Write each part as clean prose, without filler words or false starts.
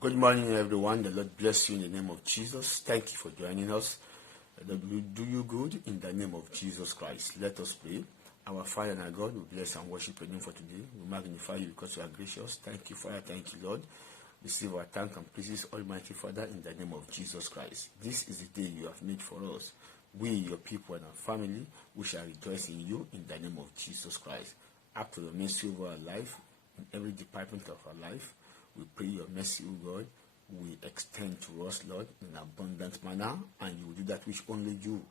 Good morning, everyone. The Lord bless you in the name of Jesus. Thank you for joining us. The Lord will do you good in the name of Jesus Christ. Let us pray. Our Father and our God, we bless and worship your name for today. We magnify you because you are gracious. Thank you, Father. Thank you, Lord. Receive our thanks and praises, Almighty Father, in the name of Jesus Christ. This is the day you have made for us. We, your people and our family, we shall rejoice in you in the name of Jesus Christ. Act for your mercy over our life, in every department of our life. We pray your mercy, O God, will extend to us, Lord, in an abundant manner, and you will do that which only you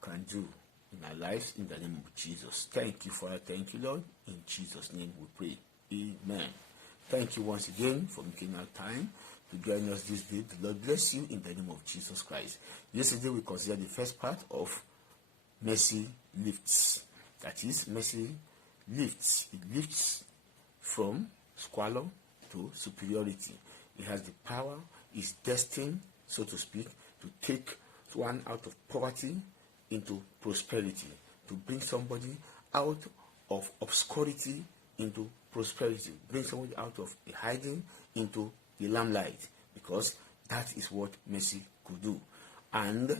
can do in our lives, in the name of Jesus. Thank you, Father. Thank you, Lord. In Jesus' name we pray. Amen. Thank you once again for making our time to join us this day. The Lord bless you in the name of Jesus Christ. Yesterday we considered the first part of mercy lifts. That is, mercy lifts. It lifts from squalor to superiority. It has the power, is destined, so to speak, to take one out of poverty into prosperity, to bring somebody out of obscurity into prosperity, bring somebody out of a hiding into the limelight, because that is what mercy could do. And,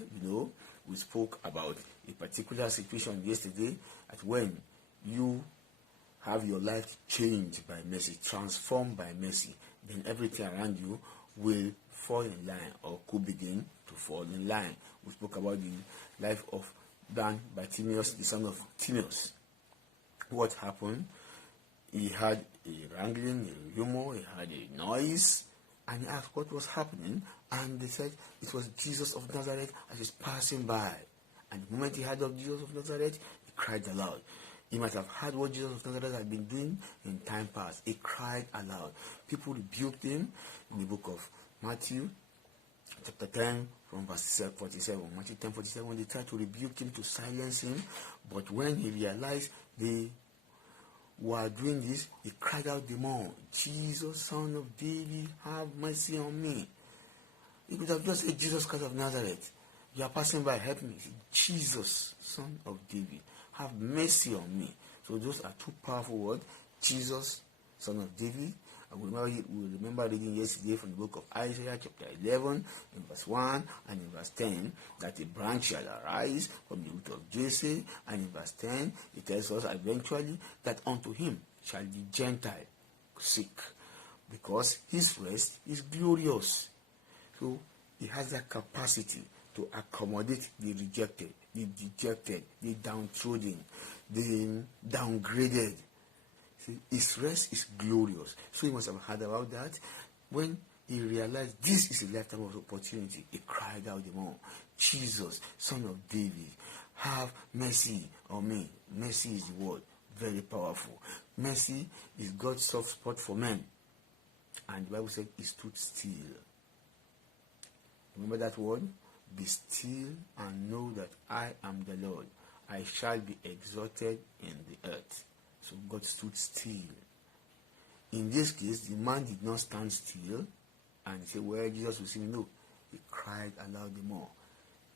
we spoke about a particular situation yesterday, that when you have your life changed by mercy, transformed by mercy, then everything around you will fall in line, or could begin to fall in line. We spoke about the life of Dan Bartimaeus, the son of Timaeus. What happened? He had a wrangling, a rumor, he had a noise, and he asked what was happening, and they said it was Jesus of Nazareth as he's passing by. And the moment he heard of Jesus of Nazareth, he cried aloud. He might have heard what Jesus of Nazareth had been doing in time past. He cried aloud. People rebuked him in the book of Matthew, chapter 10, from verse 47. Matthew 10:47, they tried to rebuke him, to silence him. But when he realized they were doing this, he cried out the more, Jesus, Son of David, have mercy on me. He could have just said, Jesus Christ of Nazareth, you are passing by, help me. Jesus, Son of David, have mercy on me. So those are two powerful words. Jesus, Son of David. We remember reading yesterday from the book of Isaiah chapter 11 in verse 1 and in verse 10 that a branch shall arise from the root of Jesse, and in verse 10 it tells us eventually that unto him shall the Gentile seek, because his rest is glorious. So he has that capacity to accommodate the rejected, the dejected, the downtrodden, the downgraded. See, his rest is glorious. So he must have heard about that. When he realized this is a lifetime of opportunity, he cried out the more, Jesus, Son of David, have mercy on me. Mercy is the word, very powerful. Mercy is God's soft spot for men. And the Bible said he stood still. Remember that word? Be still and know that I am the Lord. I shall be exalted in the earth. So God stood still. In this case, the man did not stand still and say, well, Jesus will see me. No, he cried aloud the more.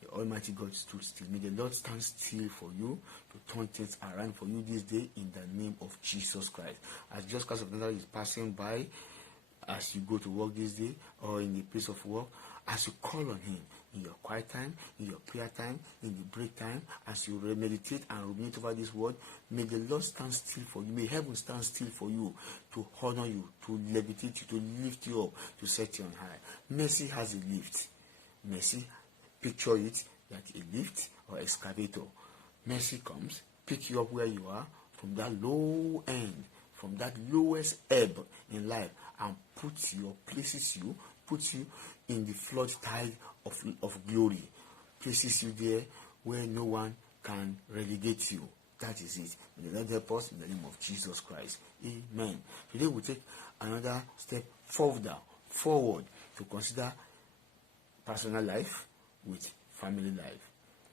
The Almighty God stood still. May the Lord stand still for you, to turn things around for you this day in the name of Jesus Christ. As Jesus Christ of Nazareth is passing by, as you go to work this day or in the place of work, as you call on him in your quiet time, in your prayer time, in the break time, as you meditate and ruminate over this word, may the Lord stand still for you. May heaven stand still for you, to honor you, to levitate you, to lift you up, to set you on high. Mercy has a lift. Mercy, picture it like a lift or excavator. Mercy comes, pick you up where you are from that low end, from that lowest ebb in life, and puts you in the flood tide of glory, places you there where no one can relegate you. That is it. May the Lord help us in the name of Jesus Christ. Amen. Today we'll take another step forward to consider personal life with family life.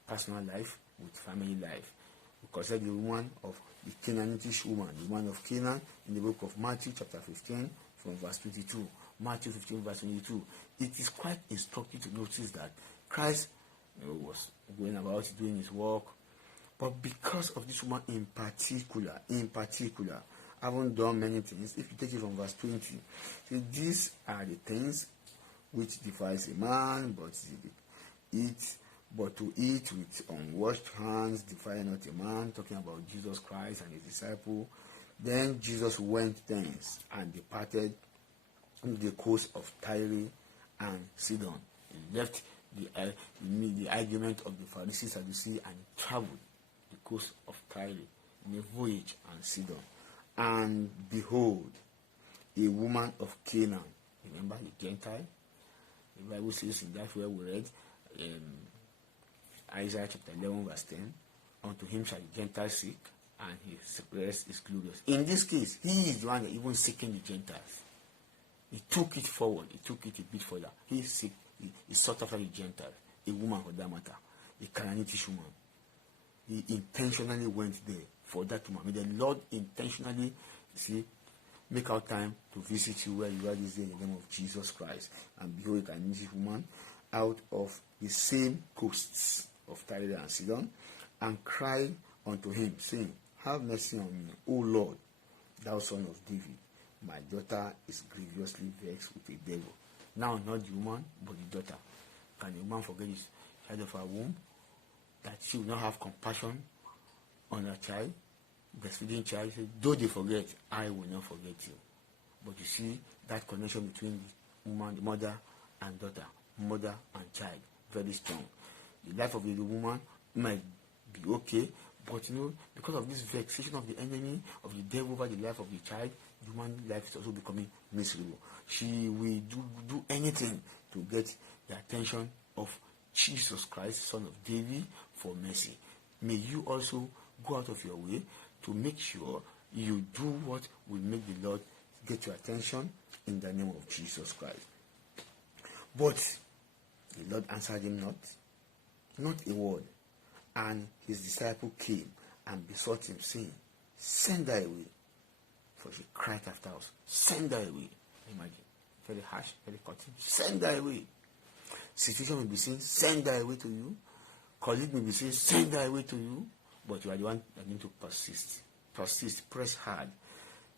Personal life with family life. We consider the woman of the Canaanitish woman, the woman of Canaan, in the book of Matthew chapter 15 from verse 22. Matthew 15 verse 22. It is quite instructive to notice that Christ was going about doing his work, but because of this woman in particular, haven't done many things. If you take it from verse 20, see, these are the things which defiles a man, but to eat with unwashed hands defile not a man, talking about Jesus Christ and his disciple. Then Jesus went thence and departed the coast of Tyre and Sidon. He left the argument of the Pharisees and Sadducees and traveled the coast of Tyre in a voyage and Sidon. And behold, a woman of Canaan, remember the Gentile? The Bible says in that where we read Isaiah chapter 11 verse 10, unto him shall the Gentiles seek, and his rest is glorious. In this case, he is the one that even seeking the Gentiles. He took it forward, he took it a bit further. He sought after the Gentiles, a woman for that matter, a Canaanitish woman. He intentionally went there for that woman. May the Lord intentionally, make out time to visit you where you are this day in the name of Jesus Christ. And behold, a Canaanitish woman out of the same coasts of Tyre and Sidon, and cried unto him, saying, have mercy on me, O Lord, thou son of David. My daughter is grievously vexed with a devil. Now, not the woman, but the daughter. Can the woman forget his child of her womb? That she will not have compassion on her child, breastfeeding child. Though they forget, I will not forget you. But you see that connection between the woman, the mother and daughter, mother and child, very strong. The life of the woman might be okay, but because of this vexation of the enemy, of the devil over the life of the child, the human life is also becoming miserable. She will do anything to get the attention of Jesus Christ, son of David, for mercy. May you also go out of your way to make sure you do what will make the Lord get your attention in the name of Jesus Christ. But the Lord answered him not a word. And his disciple came and besought him, saying, send her away. For she cried after us, send her away. Imagine, very harsh, very cutting. Send her away. Situation may be saying, send her away to you. Colleague may be saying, send her away to you. But you are the one that need to persist. Persist, press hard.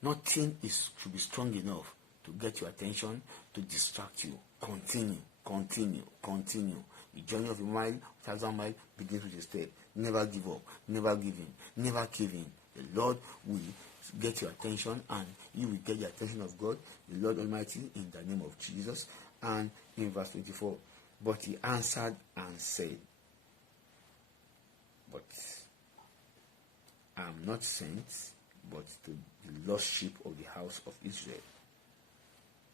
Nothing should be strong enough to get your attention, to distract you. Continue. The journey of a mile, 1,000 miles begins with a step. Never give up, never give in, never give in. The Lord will get your attention, and you will get the attention of God, the Lord Almighty, in the name of Jesus. And in verse 24, but he answered and said, but I am not sent but to the lost sheep of the house of Israel.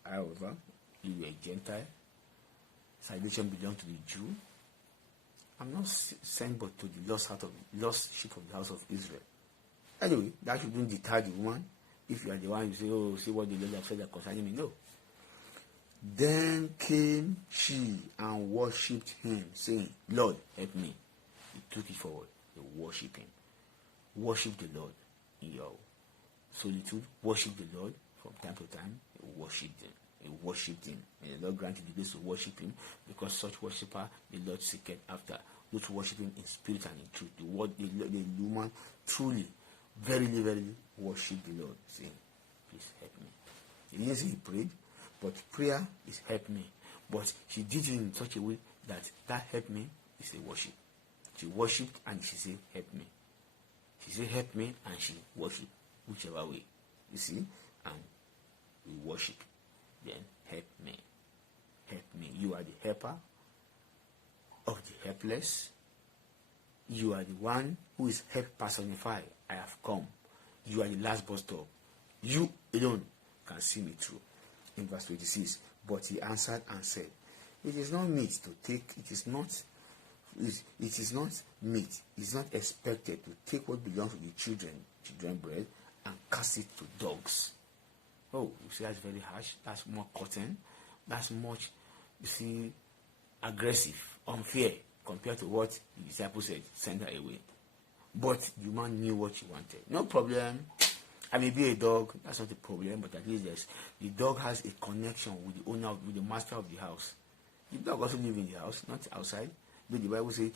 However, you were a Gentile, salvation belongs to the Jew. I'm not sent but to the lost sheep of the house of Israel. Anyway, that shouldn't deter the woman. If you are the one you say, oh, see what the Lord has said concerning me. No. Then came she and worshipped him, saying, Lord, help me. He took it forward. He worshiped him. Worship the Lord in your solitude. Worship the Lord from time to time. Worship him. He worshipped him. May the Lord grant you the grace to worship him, because such worshipper the Lord seeketh after. Those who worship him in spirit and in truth. The woman truly, verily, verily worship the Lord, saying, please help me. He didn't say he prayed, but prayer is help me. But she did it in such a way that help me is a worship. She worshipped and she said, help me. She said, help me, and she worshiped, whichever way. You see? And we worship. Then help me. Help me. You are the helper of the helpless. You are the one who is help personified. I have come. You are the last bus stop. You alone can see me through. In verse 26, but he answered and said, it is not meet to take, it is not meet, it is not expected to take what belongs to the children bread, and cast it to dogs. Oh, you see, that's very harsh. That's more cutting. That's much, you see, aggressive, unfair, compared to what the disciple said, send her away. But the man knew what she wanted. No problem. I may be a dog, that's not a problem, but at least the dog has a connection with the owner, with the master of the house. The dog also lives in the house, not outside. But the Bible says,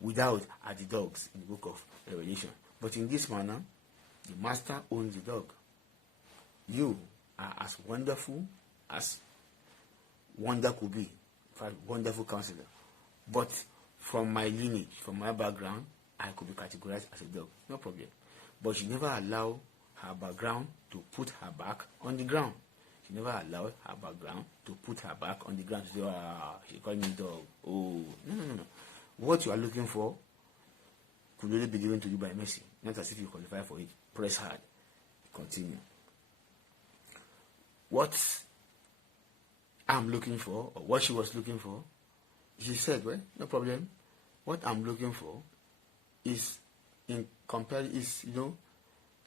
without are the dogs in the book of Revelation. But in this manner, the master owns the dog. You are as wonderful as wonder could be. In fact, wonderful counselor. But from my lineage, from my background, I could be categorized as a dog. No problem. But she never allowed her background to put her back on the ground. She never allowed her background to put her back on the ground. She said, she called me dog. Oh, no. What you are looking for could really be given to you by mercy. Not as if you qualify for it. Press hard. Continue. What I'm looking for, or what she was looking for, she said, well, no problem. What I'm looking for is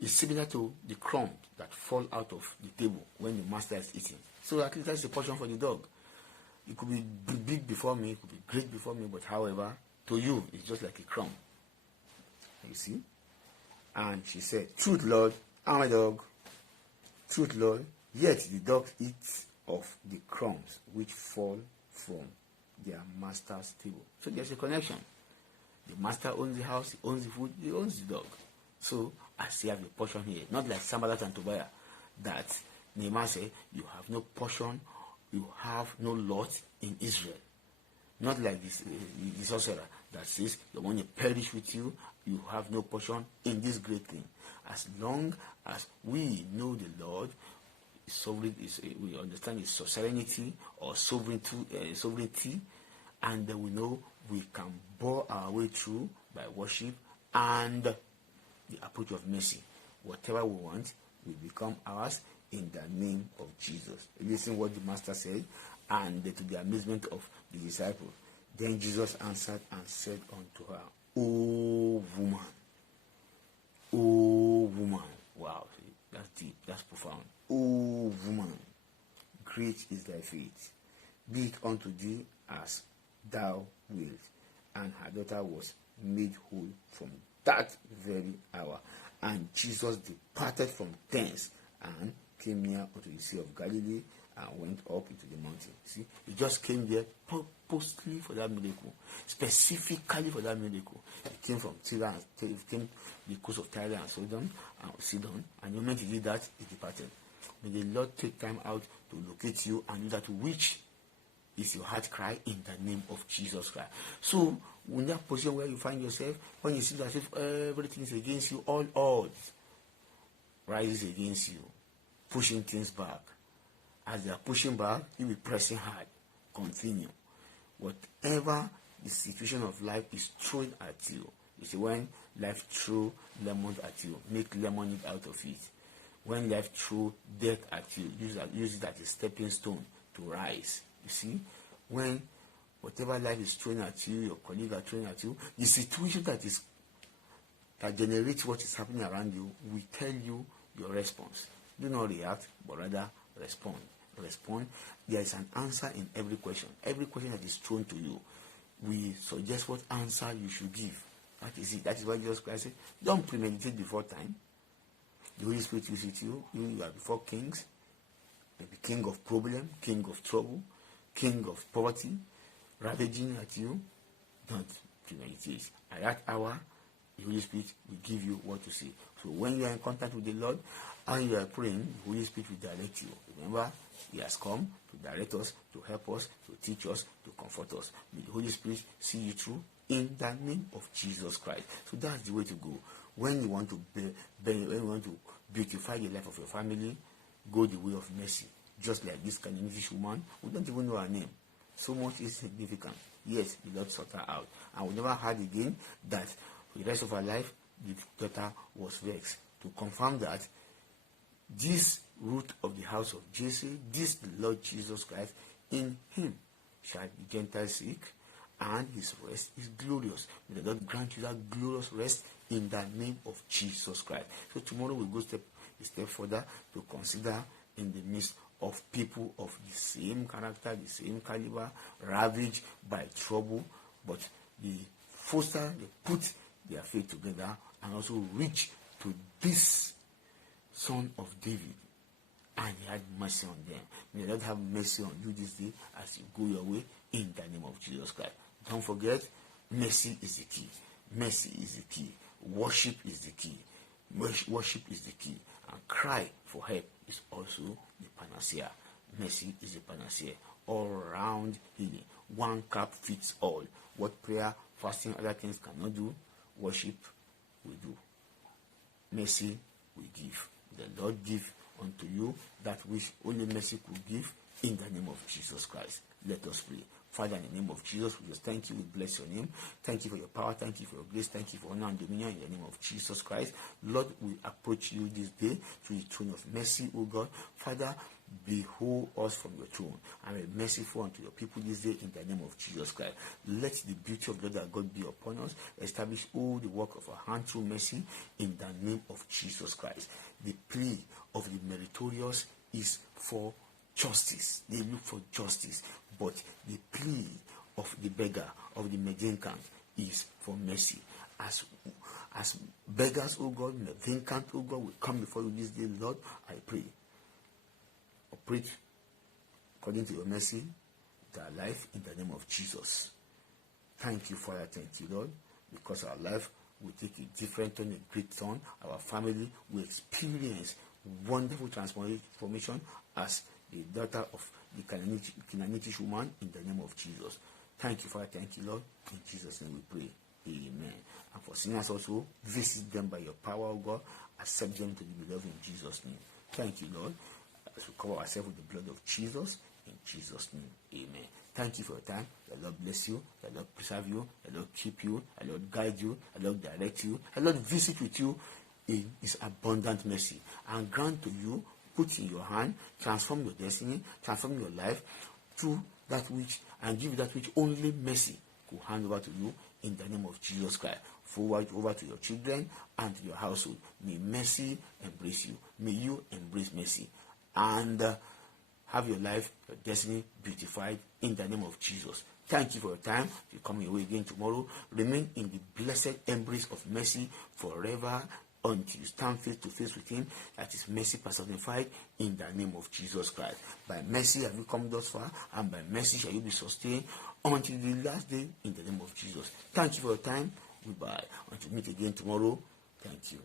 is similar to the crumbs that fall out of the table when the master is eating. So at least that's the portion for the dog. It could be big before me, it could be great before me, but however, to you, it's just like a crumb. You see? And she said, truth, Lord, I'm a dog. Truth, Lord, yet the dog eats of the crumbs which fall from their master's table. So there's a connection. The master owns the house, he owns the food, he owns the dog. So I still have a portion here. Not like Sanballat and Tobiah, that Nehemiah said, you have no portion, you have no lot in Israel. Not like this the sorcerer that says, the one you perish with you, you have no portion in this great thing. As long as we know the Lord, we understand his sovereignty or sovereignty, and we know we can bore our way through by worship and the approach of mercy. Whatever we want will become ours in the name of Jesus. Listen what the master said, and to the amazement of the disciples. Then Jesus answered and said unto her, O woman, wow, that's deep, that's profound. O woman, great is thy faith. Be it unto thee as thou wilt. And her daughter was made whole from that very hour. And Jesus departed from thence and came near unto the Sea of Galilee and went up into the mountain. See, he just came there purposely for that miracle, specifically for that miracle. He came from Tyre, he came the coast of Tyre and Sidon, and the moment he did that, he departed. May the Lord take time out to locate you and do that which is your heart cry in the name of Jesus Christ. So, in that position where you find yourself, when you see that if everything is against you, all odds rises against you, pushing things back. As they are pushing back, you will be pressing hard. Continue. Whatever the situation of life is throwing at you, you see, when life throws lemon at you, make lemonade out of it. When life throws death at you, use it as a stepping stone to rise. You see, when whatever life is throwing at you, your colleagues are throwing at you, the situation that generates what is happening around you will tell you your response. Do not react, but rather respond. There is an answer in every question. Every question that is thrown to you, we suggest what answer you should give. That is it. That is why Jesus Christ said, don't premeditate before time. The Holy Spirit is with you. You are before kings. Maybe king of problem, king of trouble, king of poverty, ravaging at you. Don't premeditate. At that hour, the Holy Spirit will give you what to say. So when you are in contact with the Lord and you are praying, the Holy Spirit will direct you. Remember, he has come to direct us, to help us, to teach us, to comfort us. May the Holy Spirit see you through in the name of Jesus Christ. So that's the way to go. When you want to beautify the life of your family, go the way of mercy. Just like this Canaanite woman, we don't even know her name. So much is significant. Yes, the Lord sought her out. And we never heard again that for the rest of her life, the daughter was vexed. To confirm that, this root of the house of Jesse, this the Lord Jesus Christ, in him shall the Gentiles seek, and his rest is glorious. May the Lord grant you that glorious rest in the name of Jesus Christ. So tomorrow we'll go a step further to consider in the midst of people of the same character, the same caliber, ravaged by trouble, but they put their faith together and also reach to this son of David, and he had mercy on them. May the Lord have mercy on you this day as you go your way in the name of Jesus Christ. Don't forget, mercy is the key. Mercy is the key. Worship is the key. Worship is the key, and cry for help is also the panacea. Mercy is the panacea. All round healing. One cap fits all. What prayer, fasting, other things cannot do, worship will do. Mercy will give. The Lord give unto you that which only mercy could give, in the name of Jesus Christ. Let us pray. Father, in the name of Jesus, we just thank you. We bless your name. Thank you for your power. Thank you for your grace. Thank you for honor and dominion, in the name of Jesus Christ. Lord, we approach you this day to the throne of mercy, O God. Father, behold us from your throne and be merciful unto your people this day, in the name of Jesus Christ. Let the beauty of Lord our God be upon us. Establish all the work of our hand through mercy, in the name of Jesus Christ. The plea of the meritorious is for justice. They look for justice, but the plea of the beggar, of the mendicant, is for mercy. As beggars, O God, mendicant, O God, we come before you this day, Lord. I pray, operate according to your mercy to our life, in the name of Jesus. Thank you, Father. Thank you, Lord, because our life will take a different turn, a great turn. Our family will experience wonderful transformation as the daughter of the Canaanitish woman, in the name of Jesus. Thank you, Father. Thank you, Lord. In Jesus' name we pray. Amen. And for sinners also, visit them by your power, O God. Accept them to be beloved, in Jesus' name. Thank you, Lord. As we cover ourselves with the blood of Jesus, in Jesus' name. Amen. Thank you for your time. The Lord bless you. The Lord preserve you. The Lord keep you. The Lord guide you. The Lord direct you. The Lord visit with you in his abundant mercy, and grant to you, put in your hand, transform your destiny, transform your life through that which, and give you that which only mercy could hand over to you, in the name of Jesus Christ. Forward over to your children and to your household. May mercy embrace you. May you embrace mercy, and have your life, your destiny beautified, in the name of Jesus. Thank you for your time. You come your way again tomorrow. Remain in the blessed embrace of mercy forever, until you stand face to face with him. That is mercy personified, in the name of Jesus Christ. By mercy have you come thus far, and by mercy shall you be sustained until the last day, in the name of Jesus. Thank you for your time. Goodbye. Until we meet again tomorrow. Thank you.